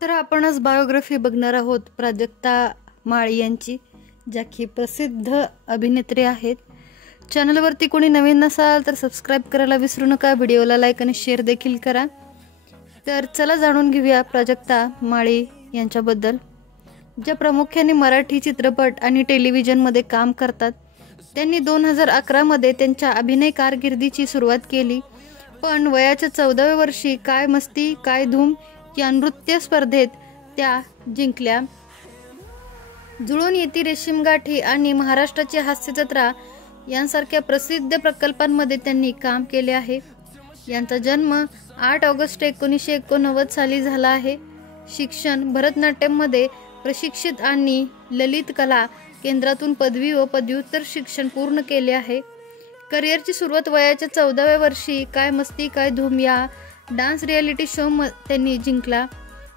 तर आपण आज बायोग्राफी बघणार आहोत प्राजक्ता माळी यांची, ज्या की प्रसिद्ध अभिनेत्री आहेत। चॅनलवरती कोणी नवीन नसाल तर सबस्क्राइब करायला विसरू नका, व्हिडिओला लाईक आणि शेअर देखील करा। तर चला जाणून घेऊया प्राजक्ता माळी यांच्याबद्दल, ज्या प्रामुख्याने मराठी चित्रपट आणि टेलिव्हिजनमध्ये काम करतात। त्यांनी 2011 मध्ये त्यांच्या अभिनय कारकिर्दीची सुरुवात केली, पण वयाच्या 14व्या वर्षी काय मस्ती काय धूम या नृत्य स्पर्धेत त्या जिंकल्या। जुळून येती रेशीमगाठी आणि महाराष्ट्राची हास्यजत्रा यांसारख्या प्रसिद्ध प्रकल्पांमध्ये त्यांनी काम केले आहे। यांचा जन्म 8 ऑगस्ट 1989 साली झाला आहे। शिक्षण भरतनाट्यममध्ये प्रशिक्षित आणि ललित कला केंद्रातून पदवी व पदव्युत्तर शिक्षण पूर्ण केले आहे। करिअरची सुरुवात वयाच्या 14व्या वर्षी काय मस्ती काय धूम या डान्स रियालिटी शो त्यांनी जिंकला।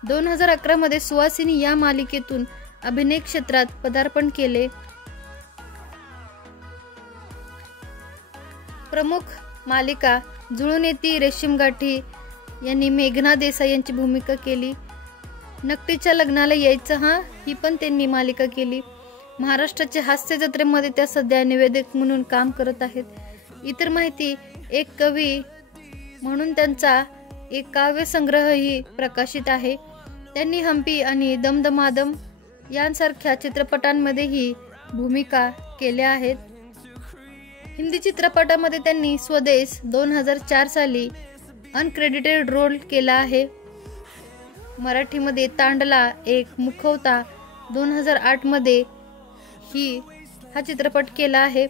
2011 मध्ये सुवासिनी या मालिकेतून अभिनय क्षेत्रात पदार्पण केले। प्रमुख मालिका जुळून येती रेशीमगाठी यांनी मेघना देसाई यांची भूमिका केली। नकटीच्या लग्नाला यायचं हा ही पण त्यांनी मालिका केली। महाराष्ट्राच्या हास्य जत्रेमध्ये त्या सध्या निवेदक म्हणून काम करत आहेत। इतर माहिती, एक कवी म्हणून त्यांचा एक काव्य संग्रहही प्रकाशित आहे। त्यांनी हम्पी आणि दमदमादम यांसारख्या चित्रपटांमध्येही भूमिका केल्या आहेत। हिंदी चित्रपटामध्ये त्यांनी स्वदेश 2004 साली अनक्रेडिटेड रोल केला आहे। मराठीमध्ये तांडला एक मुखवता 2008 मध्ये हा चित्रपट केला आहे।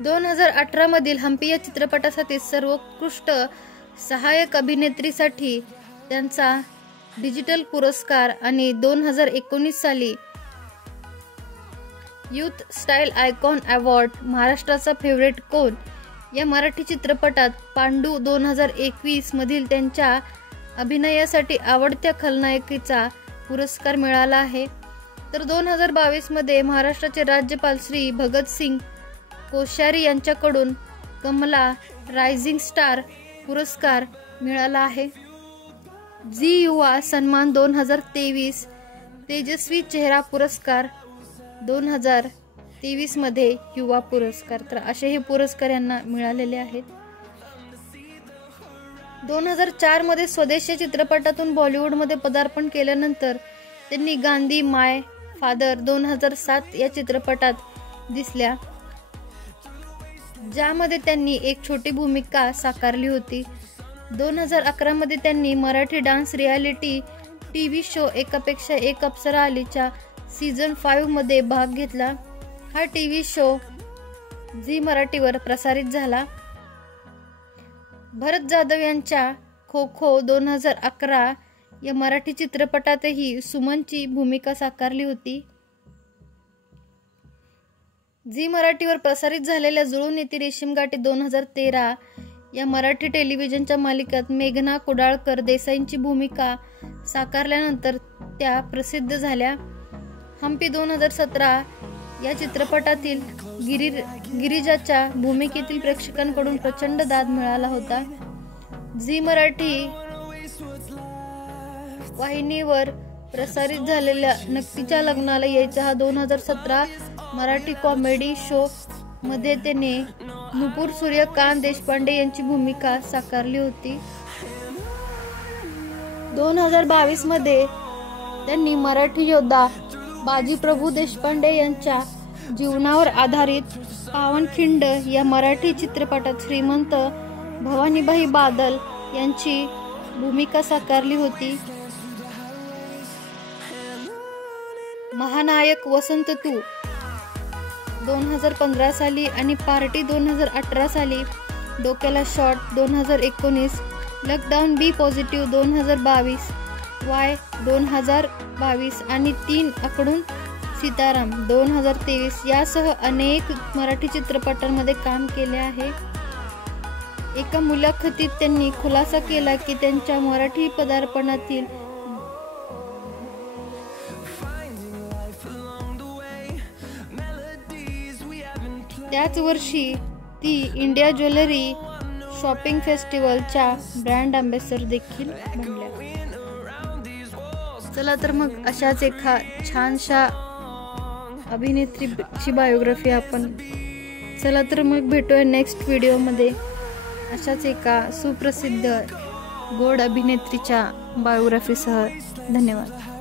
2018 मधील हम्पी या चित्रपटासाठी सर्वोत्कृष्ट सहाय्यक अभिनेत्रीसाठी त्यांचा डिजिटल पुरस्कार आणि 2019 साली यूथ स्टाईल आयकॉन अवॉर्ड महाराष्ट्राचा फेवरेट कोण या मराठी चित्रपटात पांडू 2021 मधील त्यांच्या अभिनयासाठी आवडत्या खलनायकीचा पुरस्कार मिळाला आहे। तर 2022 मध्ये महाराष्ट्राचे राज्यपाल श्री भगतसिंग कोश्यारी यांच्याकडून कमला रायझिंग स्टार पुरस्कार मिळाला आहे। झी युवा सन्मान 2023, तेजस्वी चेहरा पुरस्कार 2023 मध्ये युवा पुरस्कार, तर असे हे पुरस्कार यांना मिळालेले आहेत। 2004 मध्ये स्वदेश या चित्रपटातून बॉलिवूडमध्ये पदार्पण केल्यानंतर त्यांनी गांधी माय फादर 2007 या चित्रपटात दिसल्या, ज्यामध्ये त्यांनी एक छोटी भूमिका साकारली होती। 2011 मध्ये त्यांनी Marathi dance reality TV show एकापेक्षा एक अप्सरा आलीच्या सीझन 5 मध्ये भाग घेतला। हा टीव्ही शो झी मराठीवर प्रसारित झाला। भरत जाधव यांच्या खो खो 2011 या मराठी चित्रपटातही सुमनची भूमिका साकारली होती। झी मराठीवर प्रसारित झालेल्या जुळून येती रेशीमगाठी 2013 या मराठी टेलिव्हिजनच्या मालिकेत मेघना कुडाळकर देसाईंची भूमिका साकारल्यानंतर त्या प्रसिद्ध झाल्या। हम्पी 2017 या चित्रपटातील गिरिजाच्या भूमिकेतील प्रेक्षकांकडून प्रचंड दाद मिळाला होता। झी मराठी वाहिनीवर प्रसारित झालेल्या नकटीच्या लग्नाला यायचं हा 2017 मराठी कॉमेडी शो मध्ये त्याने नुपूर सूर्यकांत देशपांडे यांची भूमिका साकारली होती। 2022 मध्ये त्यांनी मराठी योद्धा बाजीप्रभू देशपांडे यांच्या जीवनावर आधारित पावनखिंड या मराठी चित्रपटात श्रीमंत भवानीबाई बादल यांची भूमिका साकारली होती। महानायक वसंत तू 2015 साली आणि पार्टी 2018 साली, डोक्याला शॉट 2019, लॉकडाऊन बी पॉझिटिव्ह 2022, वाय 2022 आणि 3 आकडून सीताराम 2023 यासह अनेक मराठी चित्रपटांमध्ये काम केले आहे। एका मुलाखतीत त्यांनी खुलासा केला की त्यांच्या मराठी पदार्पणातील त्याच वर्षी ती इंडिया ज्वेलरी शॉपिंग फेस्टिवलच्या ब्रँड अँबॅसेडर देखील बनल्या। चला तर मग अशाच एका छानशा अभिनेत्रीची बायोग्राफी आपण, चला तर मग भेटूया नेक्स्ट व्हिडिओमध्ये अशाच एका सुप्रसिद्ध गोड अभिनेत्रीच्या बायोग्राफीसह। धन्यवाद।